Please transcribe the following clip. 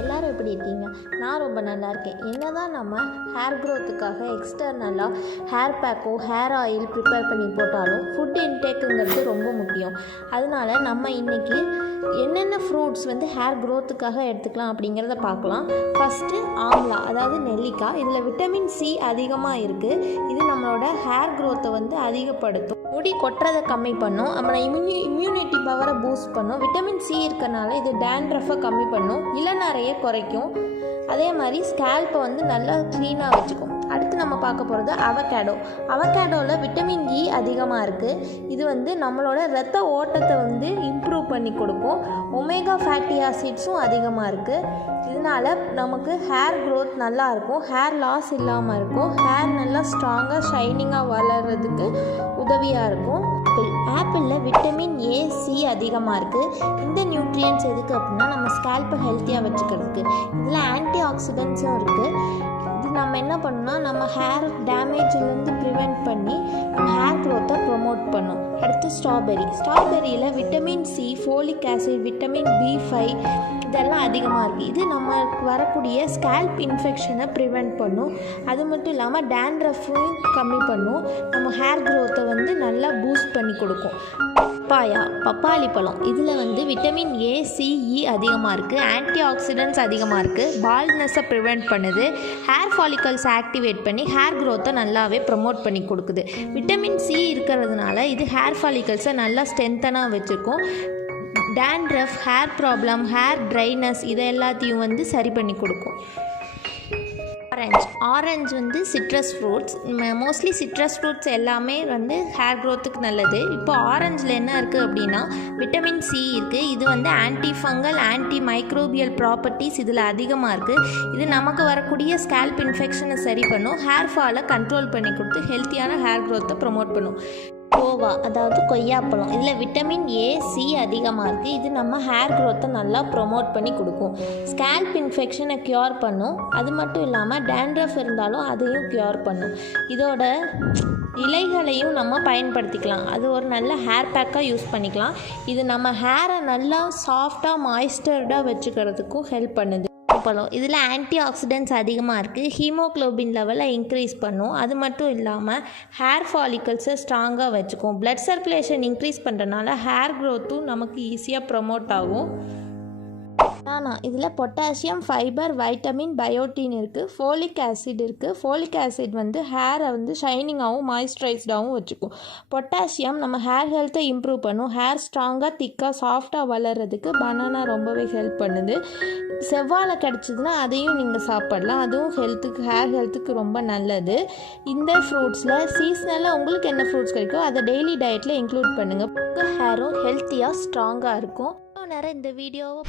எல்லோரும் எப்படி இருக்கீங்க? நான் ரொம்ப நல்லா இருக்கேன். என்ன தான் நம்ம ஹேர் க்ரோத்துக்காக எக்ஸ்டர்னலாக ஹேர் பேக்கோ ஹேர் ஆயில் ப்ரிப்பேர் பண்ணி போட்டாலும் ஃபுட் இன்டேக்குங்கிறது ரொம்ப முக்கியம். அதனால நம்ம இன்றைக்கி என்னென்ன ஃப்ரூட்ஸ் ஹேர் க்ரோத்துக்காக எடுத்துக்கலாம் அப்படிங்கிறத பார்க்கலாம். ஃபஸ்ட்டு ஆம்லா, அதாவது நெல்லிக்காய். இதில் விட்டமின் சி அதிகமாக இருக்குது. இது நம்மளோட ஹேர் க்ரோத்தை அதிகப்படுத்தும், முடி கொட்டுறதை கம்மி பண்ணும், நம்மளோட இம்யூனிட்டி பவரை பூஸ்ட் பண்ணும். விட்டமின் சி இருக்கனால இது டேண்ட்ரஃபை கம்மி பண்ணும், இளநரையை குறைக்கும். அதே மாதிரி ஸ்கேல்ப்பை நல்லா க்ளீனாக வச்சுக்கும். அடுத்து நம்ம பார்க்க போகிறது அவகேடோவில் விட்டமின் இ அதிகமாக இருக்குது. இது நம்மளோட இரத்த ஓட்டத்தை இம்ப்ரூவ் பண்ணி கொடுக்கும். ஒமேகா ஃபேட்டி ஆசிட்ஸும் அதிகமாக இருக்குது. இதனால் நமக்கு ஹேர் க்ரோத் நல்லா இருக்கும், ஹேர் லாஸ் இல்லாமல் இருக்கும், ஹேர் நல்லா ஸ்ட்ராங்காக ஷைனிங்காக வளர்கிறதுக்கு உதவியாக இருக்கும். ஆப்பிளில் விட்டமின் ஏ சி அதிகமாக இருக்குது. இந்த நியூட்ரியன்ஸ் எதுக்கு அப்படின்னா நம்ம ஸ்கேல்ப்பை ஹெல்த்தியாக வச்சுக்கிறதுக்கு. இதில் ஆன்டி ஆக்சிடென்ட்ஸும் இருக்குது. இது நம்ம என்ன பண்ணணும்னா நம்ம ஹேர் டேமேஜ்லேருந்து ப்ரிவெண்ட் பண்ணி நம்ம ஹேர் க்ரோத்தை ப்ரொமோட் பண்ணும். அடுத்து ஸ்ட்ராபெரியில் vitamin C, folic acid, vitamin B5 இதெல்லாம் அதிகமாக இருக்குது. இது நமக்கு வரக்கூடிய ஸ்கேல்ப் இன்ஃபெக்ஷனை ப்ரிவெண்ட் பண்ணும். அது மட்டும் இல்லாமல் டேண்ட்ரஃபையும் கம்மி பண்ணும், நம்ம ஹேர் க்ரோத்தை நல்லா பூஸ்ட் பண்ணி கொடுக்கும். பப்பாளி பழம், இதில் விட்டமின் ஏ சி இ அதிகமாக இருக்குது, ஆன்டி ஆக்சிடென்ட்ஸ் அதிகமாக இருக்குது, பால்ட்னஸை ப்ரிவெண்ட் பண்ணுது, ஹேர் ஃபாலிகல்ஸ் ஆக்டிவேட் பண்ணி ஹேர் க்ரோத்தை நல்லாவே ப்ரமோட் பண்ணி கொடுக்குது. விட்டமின் சி இருக்கிறதுனால இது ஹேர் ஃபாலிகல்ஸை நல்லா ஸ்ட்ரென்த்தனாக வச்சுருக்கும். Dandruff, hair problem, hair dryness இதை எல்லாத்தையும் சரி பண்ணி கொடுக்கும். Orange citrus fruits. Mostly citrus fruits எல்லாமே ஹேர் க்ரோத்துக்கு நல்லது. இப்போ ஆரஞ்சில் என்ன இருக்குது அப்படின்னா விட்டமின் சி இருக்குது. இது anti fungal, anti microbial properties இதில் அதிகமாக இருக்குது. இது நமக்கு வரக்கூடிய ஸ்கேல்ப் இன்ஃபெக்ஷனை சரி பண்ணும், ஹேர் ஃபாலை கண்ட்ரோல் பண்ணி கொடுத்து ஹெல்த்தியான ஹேர் க்ரோத்தை ப்ரமோட் பண்ணும். கோவா, அதாவது கொய்யாப்பழம், இதில் விட்டமின் ஏ சி அதிகமாக இருக்குது. இது நம்ம ஹேர் க்ரோத்தை நல்லா ப்ரொமோட் பண்ணி கொடுக்கும், ஸ்கேல்ப் இன்ஃபெக்ஷனை க்யூர் பண்ணும். அது மட்டும் இல்லாமல் டேண்ட்ரஃப் இருந்தாலும் அதையும் க்யூர் பண்ணும். இதோட இலைகளையும் நம்ம பயன்படுத்திக்கலாம், அது ஒரு நல்ல ஹேர் பேக்காக யூஸ் பண்ணிக்கலாம். இது நம்ம ஹேரை நல்லா சாஃப்டாக மாய்ஸ்டர்டாக வச்சுக்கிறதுக்கும் ஹெல்ப் பண்ணுது. பழம், இதில் ஆன்டி ஆக்சிடென்ட்ஸ் அதிகமாக இருக்குது, ஹீமோக்ளோபின் லெவலை இன்க்ரீஸ் பண்ணும். அது மட்டும் இல்லாமல் ஹேர் ஃபாலிகல்ஸை ஸ்ட்ராங்காக வச்சுக்கும். பிளட் சர்க்குலேஷன் இன்க்ரீஸ் பண்ணுறதுனால ஹேர் க்ரோத்தும் நமக்கு ஈஸியாக ப்ரமோட் ஆகும். இதில் பொட்டாசியம், ஃபைபர், வைட்டமின், பயோட்டின் இருக்குது, ஃபோலிக் ஆசிட் இருக்குது. ஃபோலிக் ஆசிட் ஹேரை ஷைனிங்காகவும் மாய்ஸ்சரைஸ்டாகவும் வச்சுக்கும். பொட்டாசியம் நம்ம ஹேர் ஹெல்த்தை இம்ப்ரூவ் பண்ணும், ஹேர் ஸ்ட்ராங்காக திக்காக சாஃப்டாக வளர்கிறதுக்கு பனானா ரொம்பவே ஹெல்ப் பண்ணுது. செவ்வாழை கிடச்சிதுன்னா அதையும் நீங்கள் சாப்பிடலாம், அதுவும் ஹேர் ஹெல்த்துக்கு ரொம்ப நல்லது. இந்த ஃப்ரூட்ஸில் சீசனலாக உங்களுக்கு என்ன ஃப்ரூட்ஸ் கிடைக்கோ அதை டெய்லி டயட்டில் இன்க்ளூட் பண்ணுங்கள். உங்கள் ஹேரும் ஹெல்த்தியாக ஸ்ட்ராங்காக இருக்கும். நேரம் இந்த வீடியோவை